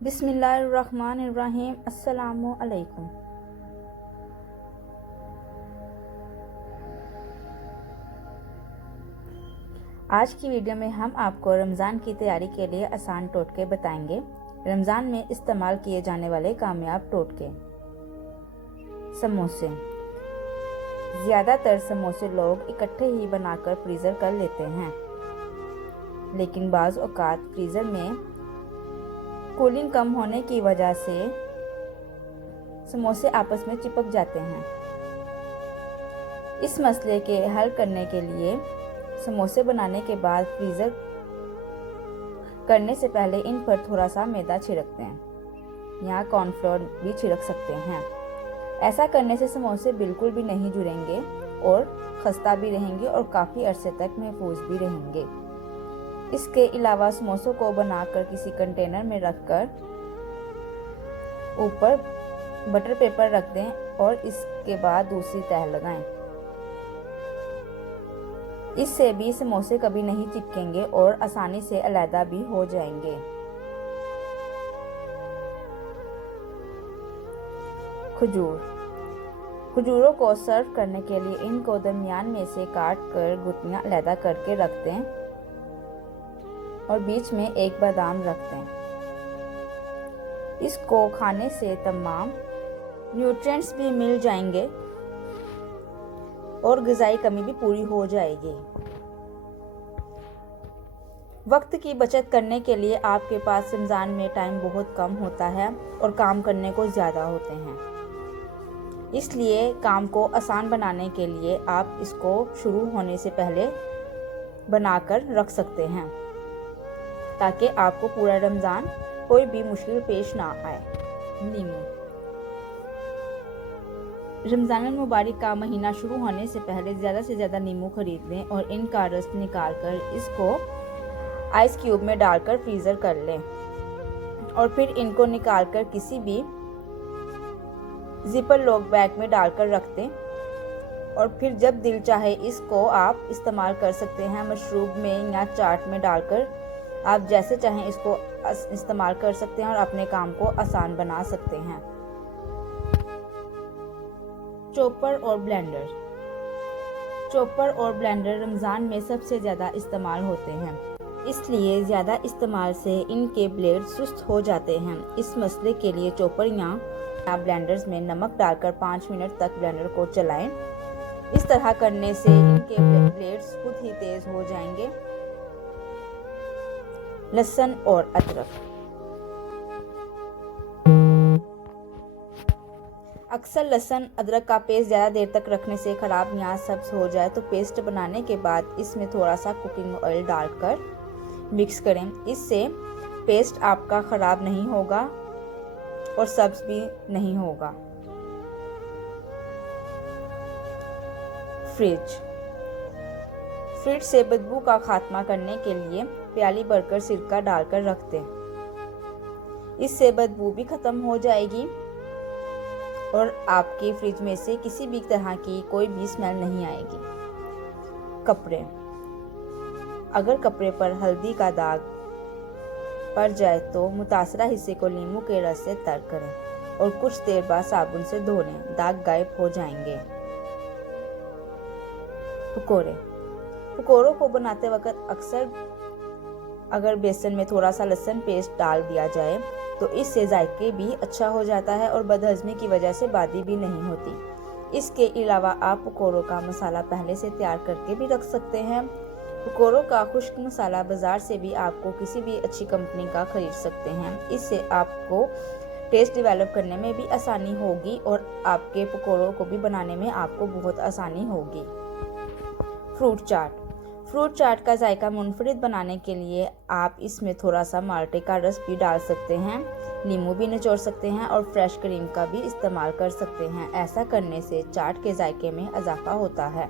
बिस्मिल्लाहिर्रहमानिर्रहीम। अस्सलामु अलैकुम। आज की वीडियो में हम आपको रमज़ान की तैयारी के लिए आसान टोटके बताएंगे। रमज़ान में इस्तेमाल किए जाने वाले कामयाब टोटके। समोसे। ज़्यादातर समोसे लोग इकट्ठे ही बनाकर फ्रीज़र कर लेते हैं, लेकिन बाज़ औक़ात फ्रीज़र में कूलिंग कम होने की वजह से समोसे आपस में चिपक जाते हैं। इस मसले के हल करने के लिए समोसे बनाने के बाद फ्रीज़र करने से पहले इन पर थोड़ा सा मैदा छिड़कते हैं या कॉर्नफ्लोर भी छिड़क सकते हैं। ऐसा करने से समोसे बिल्कुल भी नहीं जुड़ेंगे और खस्ता भी रहेंगे और काफ़ी अरसे तक महफूज भी रहेंगे। इसके अलावा समोसों को बनाकर किसी कंटेनर में रखकर ऊपर बटर पेपर रख दें और इसके बाद दूसरी तह लगाएं। इससे भी समोसे कभी नहीं चिपकेंगे और आसानी से अलग भी हो जाएंगे। खजूरों को सर्व करने के लिए इनको दरमियान में से काट कर गुठलियां अलग करके रख दें और बीच में एक बादाम रख दें। इसको खाने से तमाम न्यूट्रिएंट्स भी मिल जाएंगे और ग़िज़ाई कमी भी पूरी हो जाएगी। वक्त की बचत करने के लिए आपके पास रमज़ान में टाइम बहुत कम होता है और काम करने को ज़्यादा होते हैं, इसलिए काम को आसान बनाने के लिए आप इसको शुरू होने से पहले बनाकर रख सकते हैं ताकि आपको पूरा रमज़ान कोई भी मुश्किल पेश ना आए। नींबू। रमज़ान मुबारक का महीना शुरू होने से पहले ज़्यादा से ज़्यादा नींबू खरीद लें और इनका रस निकाल कर इसको आइस क्यूब में डालकर फ्रीज़र कर लें और फिर इनको निकाल कर किसी भी जिपर लॉक बैग में डालकर रख दें और फिर जब दिल चाहे इसको आप इस्तेमाल कर सकते हैं। मशरूब में या चाट में डालकर आप जैसे चाहें इसको इस्तेमाल कर सकते हैं और अपने काम को आसान बना सकते हैं। चॉपर और ब्लेंडर। चॉपर और ब्लेंडर रमज़ान में सबसे ज़्यादा इस्तेमाल होते हैं, इसलिए ज़्यादा इस्तेमाल से इनके ब्लेड सुस्त हो जाते हैं। इस मसले के लिए चॉपर या ब्लेंडर्स में नमक डालकर 5 मिनट तक ब्लेंडर को चलाएं। इस तरह करने से इनके ब्लेड्स खुद ही तेज हो जाएंगे। लहसुन और अदरक। अक्सर लहसुन अदरक का पेस्ट ज़्यादा देर तक रखने से ख़राब या सब्ज हो जाए तो पेस्ट बनाने के बाद इसमें थोड़ा सा कुकिंग ऑयल डालकर मिक्स करें। इससे पेस्ट आपका ख़राब नहीं होगा और सब्ज भी नहीं होगा। फ्रिज से बदबू का खात्मा करने के लिए प्याली भरकर सिरका डालकर रख दें। इससे बदबू भी ख़त्म हो जाएगी और आपके फ्रिज में से किसी भी तरह की कोई भी स्मेल नहीं आएगी। कपड़े। अगर कपड़े पर हल्दी का दाग पड़ जाए तो मुतासरा हिस्से को नींबू के रस से तर करें और कुछ देर बाद साबुन से धो लें, दाग गायब हो जाएंगे। पकौड़ों को बनाते वक्त अक्सर अगर बेसन में थोड़ा सा लहसुन पेस्ट डाल दिया जाए तो इससे जायके भी अच्छा हो जाता है और बदहज़मी की वजह से बादी भी नहीं होती। इसके अलावा आप पकौड़ों का मसाला पहले से तैयार करके भी रख सकते हैं। पकौड़ों का खुश्क मसाला बाज़ार से भी आपको किसी भी अच्छी कंपनी का खरीद सकते हैं। इससे आपको टेस्ट डेवलप करने में भी आसानी होगी और आपके पकौड़ों को भी बनाने में आपको बहुत आसानी होगी। फ्रूट चाट का जायका मुनफरिद बनाने के लिए आप इसमें थोड़ा सा माल्टे का रस भी डाल सकते हैं, नींबू भी निचोड़ सकते हैं और फ्रेश क्रीम का भी इस्तेमाल कर सकते हैं। ऐसा करने से चाट के जायके में इजाफा होता है।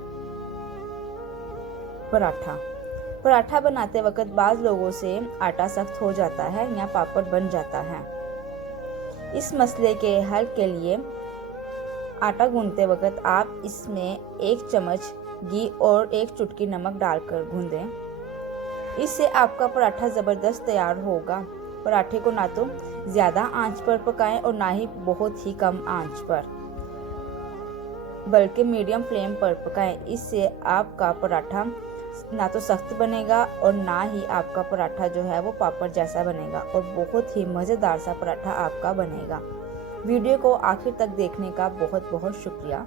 पराठा बनाते वक्त बाज़ लोगों से आटा सख्त हो जाता है या पापड़ बन जाता है। इस मसले के हल के लिए आटा गूंथते वक्त आप इसमें 1 चम्मच घी और 1 चुटकी नमक डालकर गूंदें। इससे आपका पराठा ज़बरदस्त तैयार होगा पराठे को ना तो ज़्यादा आंच पर पकाएं और ना ही बहुत ही कम आंच पर, बल्कि मीडियम फ्लेम पर पकाएं। इससे आपका पराठा ना तो सख्त बनेगा और ना ही आपका पराठा जो है वो पापड़ जैसा बनेगा और बहुत ही मज़ेदार सा पराठा आपका बनेगा। वीडियो को आखिर तक देखने का बहुत बहुत शुक्रिया।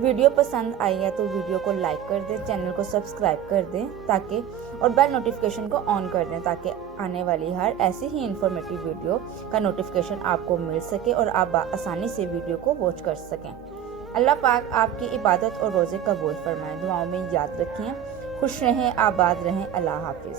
वीडियो पसंद आई है तो वीडियो को लाइक कर दें, चैनल को सब्सक्राइब कर दें ताकि और बेल नोटिफिकेशन को ऑन कर दें ताकि आने वाली हर ऐसी ही इंफॉर्मेटिव वीडियो का नोटिफिकेशन आपको मिल सके और आप आसानी से वीडियो को वॉच कर सकें। अल्लाह पाक आपकी इबादत और रोज़े कबूल फरमाएं। दुआओं में याद रखिए। खुश रहें, आबाद रहें। अल्लाह हाफिज़।